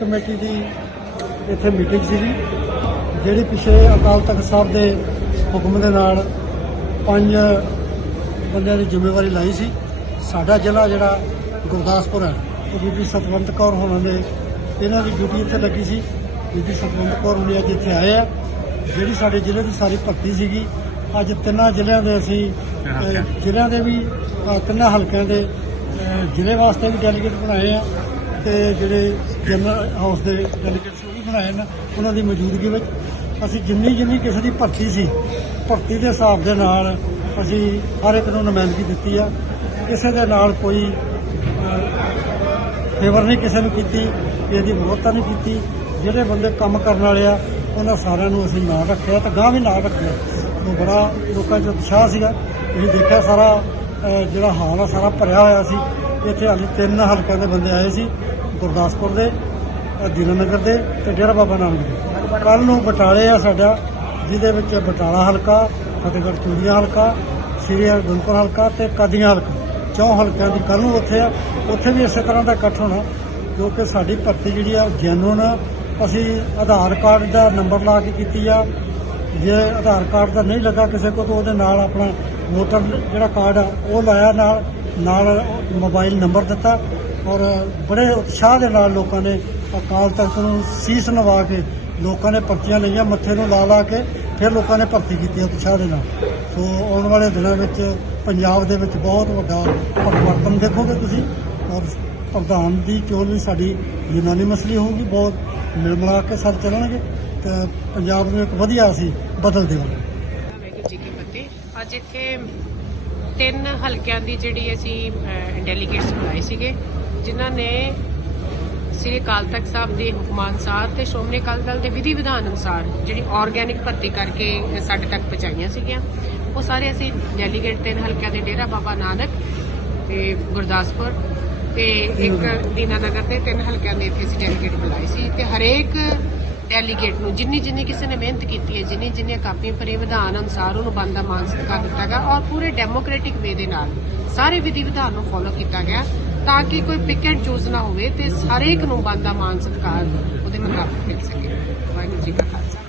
committee ਦੀ ਇੱਥੇ meeting ਸੀਗੀ ਜਿਹੜੀ ਪਿਛੇ ਅਕਾਲ ਤਖਤ ਸਾਹਿਬ ਦੇ ਹੁਕਮ ਦੇ ਨਾਲ ਪੰਜ ਬੰਦਿਆਂ ਦੀ ਜ਼ਿੰਮੇਵਾਰੀ ਲਈ ਸੀ ਸਾਡਾ ਜ਼ਿਲ੍ਹਾ ਜਿਹੜਾ ਗੁਰਦਾਸਪੁਰ ਹੈ ਉਹ ਵੀ ਸਤਵੰਤ ਕੌਰ ਹੋਣਾਂ ਦੇ ਇਹਨਾਂ ਦੀ ਡਿਊਟੀ ਇੱਥੇ ਲੱਗੀ ਸੀ ਬੀਬੀ ਸਤਵੰਤ ਕੌਰ ਹੁਣੇ ਅੱਜ ਇੱਥੇ ਆਏ ਆ ਜਿਹੜੀ ਸਾਡੇ ਜ਼ਿਲ੍ਹੇ ਦੀ ਸਾਰੀ ਭਗਤੀ ਸੀਗੀ ਅੱਜ ਤਿੰਨਾਂ ਜ਼ਿਲ੍ਹਿਆਂ ਦੇ ਅਸੀਂ ਜ਼ਿਲ੍ਹਿਆਂ ਦੇ ਵੀ ਤਿੰਨਾਂ ਹਲਕਿਆਂ ਦੇ ਜ਼ਿਲ੍ਹੇ ਵਾਸਤੇ ਵੀ ਡੈਲੀਗੇਟ ਬਣਾਏ ਆ ਤੇ ਜਿਹੜੇ ਜਨਰਲ ਹਾਊਸ ਦੇ ਡੈਲੀਗੇਟਸ ਉਹ ਵੀ ਬਣਾਏ ਨੇ ਉਹਨਾਂ ਦੀ ਮੌਜੂਦਗੀ ਵਿੱਚ ਅਸੀਂ ਜਿੰਨੀ ਜਿੰਨੀ ਕਿਸੇ ਦੀ ਭਰਤੀ ਸੀ ਭਰਤੀ ਦੇ ਹਿਸਾਬ ਦੇ ਨਾਲ ਅਸੀਂ ਹਰ ਇੱਕ ਨੂੰ ਨਮਾਇੰਦਗੀ ਦਿੱਤੀ ਆ ਕਿਸੇ ਦੇ ਨਾਲ ਕੋਈ ਫੇਵਰ ਨਹੀਂ ਕਿਸੇ ਨੂੰ ਕੀਤੀ ਇਹਦੀ ਵਿਰੋਧਤਾ ਨਹੀਂ ਕੀਤੀ ਜਿਹੜੇ ਬੰਦੇ ਕੰਮ ਕਰਨ ਵਾਲੇ ਆ ਉਹਨਾਂ ਸਾਰਿਆਂ ਨੂੰ ਅਸੀਂ ਨਾਲ ਰੱਖਿਆ ਤਾਂ ਗਾਂ ਵੀ ਨਾਲ ਰੱਖਿਆ ਉਹ ਬੜਾ ਲੋਕਾਂ 'ਚ ਉਤਸ਼ਾਹ ਸੀਗਾ ਤੁਸੀਂ ਦੇਖਿਆ ਸਾਰਾ ਜਿਹੜਾ ਹਾਲ ਆ ਸਾਰਾ ਭਰਿਆ ਹੋਇਆ ਸੀ ਇੱਥੇ ਅੱਜ ਤਿੰਨ ਹਲਕਿਆਂ ਦੇ ਬੰਦੇ ਆਏ ਸੀ ਗੁਰਦਾਸਪੁਰ ਦੇ ਨਗਰ ਦੇ ਤੇ ਡੇਰਾ ਬਾਬਾ ਨਾਨਕ ਦੇ ਕੱਲ ਨੂੰ ਬਟਾਲੇ ਆ ਸਾਡਾ ਜਿਹਦੇ ਵਿੱਚ ਬਟਾਲਾ ਹਲਕਾ ਫਤਿਹਗੜ੍ਹ ਚੂੜੀਆਂ ਹਲਕਾ ਸ੍ਰੀ ਹਰਗੋਬਿੰਦਪੁਰ ਹਲਕਾ ਤੇ ਕਾਦੀਆਂ ਹਲਕਾ ਚੌਂ ਹਲਕਿਆਂ ਦੀ ਕੱਲ ਨੂੰ ਉੱਥੇ ਆ ਉੱਥੇ ਵੀ ਇਸੇ ਤਰ੍ਹਾਂ ਦਾ ਇਕੱਠ ਹੋਣਾ ਜੋ ਕਿ ਸਾਡੀ ਭਰਤੀ ਜਿਹੜੀ ਆ ਜੈਨੂਨ ਅਸੀਂ ਆਧਾਰ ਕਾਰਡ ਦਾ ਨੰਬਰ ਲਾ ਕੇ ਕੀਤੀ ਆ ਜੇ ਆਧਾਰ ਕਾਰਡ ਦਾ ਨਹੀਂ ਲੱਗਾ ਕਿਸੇ ਕੋਲ ਤਾਂ ਉਹਦੇ ਨਾਲ ਆਪਣਾ ਵੋਟਰ ਜਿਹੜਾ ਕਾਰਡ ਆ ਉਹ ਲਾਇਆ ਨਾਲ ਨਾਲ ਮੋਬਾਈਲ ਨੰਬਰ ਦਿੱਤਾ ਔਰ ਬੜੇ ਉਤਸ਼ਾਹ ਦੇ ਨਾਲ ਲੋਕਾਂ ਨੇ ਅਕਾਲ ਤਖਤ ਨੂੰ ਸੀਸ ਨਵਾ ਕੇ ਲੋਕਾਂ ਨੇ ਪਰਚੀਆਂ ਲਈਆਂ ਮੱਥੇ ਨੂੰ ਲਾ ਲਾ ਕੇ ਫਿਰ ਲੋਕਾਂ ਨੇ ਭਰਤੀ ਕੀਤੀ ਉਤਸ਼ਾਹ ਦੇ ਨਾਲ ਸੋ ਆਉਣ ਵਾਲੇ ਦਿਨਾਂ ਵਿੱਚ ਪੰਜਾਬ ਦੇ ਵਿੱਚ ਬਹੁਤ ਵੱਡਾ ਪਰਿਵਰਤਨ ਦੇਖੋਗੇ ਤੁਸੀਂ ਔਰ ਪ੍ਰਧਾਨ ਦੀ ਚੋਣ ਵੀ ਸਾਡੀ ਜਨਾਨੀ ਮਸਲੀ ਹੋਊਗੀ ਬਹੁਤ ਮਿਲ ਮਿਲਾ ਕੇ ਸਭ ਚੱਲਣਗੇ ਤੇ ਪੰਜਾਬ ਨੂੰ ਇੱਕ ਵਧੀਆ ਅਸੀਂ ਬਦਲ ਦੇਵਾਂਗੇ ਜੀ ਕੀ ਅੱਜ ਇੱਥੇ ਤਿੰਨ ਹਲਕਿਆਂ ਦੀ ਜਿਹੜੀ ਅਸੀਂ ਡੈਲੀਗੇਟਸ ਬੁਲਾਏ ਸੀਗੇ ਜਿਨ੍ਹਾਂ ਨੇ ਸ੍ਰੀ ਅਕਾਲ ਤਖਤ ਸਾਹਿਬ ਦੇ ਹੁਕਮਾਂ ਅਨੁਸਾਰ ਤੇ ਸ਼੍ਰੋਮਣੀ ਅਕਾਲੀ ਦਲ ਦੇ ਵਿਧੀ ਵਿਧਾਨ ਅਨੁਸਾਰ ਜਿਹੜੀ ਆਰਗੈਨਿਕ ਭਰਤੀ ਕਰਕੇ ਸਾਡੇ ਤੱਕ ਪਹੁੰਚਾਈਆਂ ਸੀਗੀਆਂ ਉਹ ਸਾਰੇ ਅਸੀਂ ਡੈਲੀਗੇਟ ਤਿੰਨ ਹਲਕਿਆਂ ਦੇ ਡੇਰਾ ਬਾਬਾ ਨਾਨਕ ਤੇ ਗੁਰਦਾਸਪੁਰ ਤੇ ਇੱਕ ਦੀਨਾਨਗਰ ਤੇ ਤਿੰਨ ਹਲਕਿਆਂ ਦੇ ਇੱਥੇ ਅਸੀਂ ਡੈਲੀਗੇਟ ਬੁਲਾਏ ਸੀ ਤੇ ਹਰੇਕ ਡੈਲੀਗੇਟ ਨੂੰ ਜਿੰਨੀ ਜਿੰਨੀ ਕਿਸੇ ਨੇ ਮਿਹਨਤ ਕੀਤੀ ਹੈ ਜਿੰਨੀ ਜਿੰਨੀ ਕਾਪੀਆਂ ਭਰੇ ਵਿਧਾਨ ਅਨੁਸਾਰ ਉਹਨੂੰ ਬੰਦਾ ਮਾਨ ਕਰ ਦਿੱਤਾ ਗਿਆ ਔਰ ਪੂਰੇ ਡੈਮੋਕ੍ਰੈਟਿਕ ਵੇ ਦੇ ਨਾਲ ਸਾਰੇ ਵਿਧੀ ਵਿਧਾਨ ਨੂੰ ਫੋਲੋ ਕੀਤਾ ਗਿਆ ਤਾਂ ਕਿ ਕੋਈ ਪਿਕ ਐਂਡ ਚੂਜ਼ ਨਾ ਹੋਵੇ ਤੇ ਹਰੇਕ ਨੂੰ ਬੰਦਾ ਮਾਨ ਕਰ ਉਹਦੇ ਮੁਤਾਬਕ ਮਿਲ ਸਕੇ ਵਾਹਿਗੁਰੂ ਜੀ ਕਾ ਖਾਲਸਾ